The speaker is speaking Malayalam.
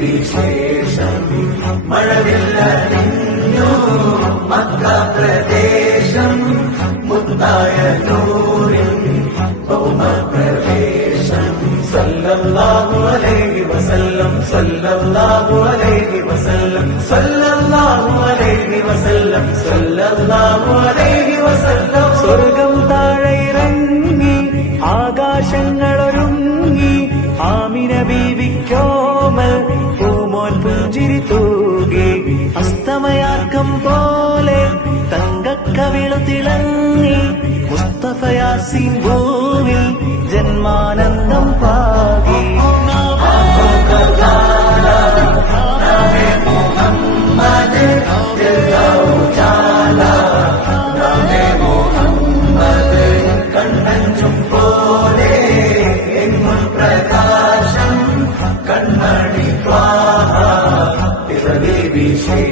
വിശേഷം മഴവില്ലണിഞ്ഞു മക്ക പ്രദേശം മുത്തായ നൂറിൻ ഭൗമപ്രവേശം സല്ലല്ലാഹു അലൈഹി വസല്ലം സല്ലല്ലാഹു അലൈഹി വസല്ലം സല്ലല്ലാഹു അലൈഹി വസല്ലം സല്ലല്ലാഹു അലൈഹി വസല്ലം സ്വർഗം താഴെ ഇറങ്ങി ആകാശങ്ങളൊരുങ്ങി ആമിന ബീവിക്കോമൽ പൂമോൻ പുഞ്ചിരി തൂകി അസ്തമയാർക്കം പോലെ തങ്കക്കവിളു തിളങ്ങി മുസ്തഫ യാസീൻ ഭൂവിൽ ജന്മാനന്ദം പാകി കണ്ണഞ്ചും പോലെ എങ്ങും പ്രകാശം കൺമണി ത്വാഹ വിശേഷം